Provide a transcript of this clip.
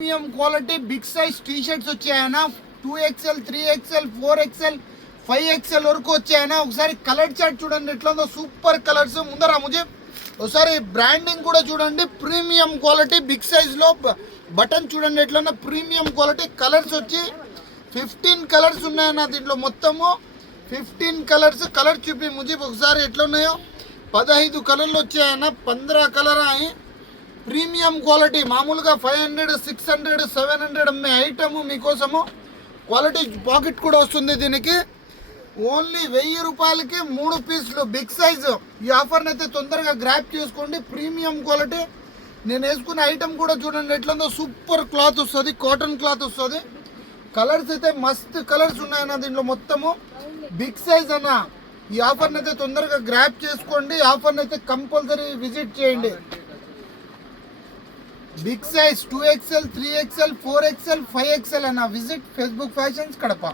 Premium quality big size T shirts వచ్చాయన్నా 2XL 3XL 4XL 5XL వరకు వచ్చాయన్నా. ఒకసారి colour chart చూడండి ఎట్లా ఉందో, సూపర్ కలర్స్. ముందర ముజే ఒకసారి బ్రాండింగ్ కూడా చూడండి, ప్రీమియం క్వాలిటీ బిగ్ సైజ్లో బటన్ చూడండి ఎట్లా ఉన్నా, ప్రీమియం క్వాలిటీ. కలర్స్ వచ్చి 15 కలర్స్ ఉన్నాయన్న దీంట్లో, మొత్తము 15 కలర్స్. కలర్ చూపి ముజే ఒకసారి ఎట్లా ఉన్నాయో, 15 కలర్లు వచ్చాయన్న, 15 కలర్ అయి. ప్రీమియం క్వాలిటీ మామూలుగా 500 600 700 అమ్మే ఐటమ్ మీకోసము. క్వాలిటీ పాకెట్ కూడా వస్తుంది దీనికి. ఓన్లీ 1000 రూపాయలకి 3 పీసులు బిగ్ సైజు. ఈ ఆఫర్ని అయితే తొందరగా గ్రాప్ చేసుకోండి. Premium quality. నేను వేసుకున్న ఐటమ్ కూడా చూడండి ఎట్లుందో, సూపర్ క్లాత్ వస్తుంది, కాటన్ క్లాత్ వస్తుంది. కలర్స్ అయితే మస్తు కలర్స్ ఉన్నాయన్న దీంట్లో మొత్తము. బిగ్ సైజ్ అన్న. ఈ ఆఫర్ని అయితే తొందరగా గ్రాప్ చేసుకోండి. ఈ ఆఫర్ని అయితే కంపల్సరీ విజిట్ చేయండి. Big size 2XL 3XL 4XL 5XL అన్న. Visit Facebook fashions Kadapa.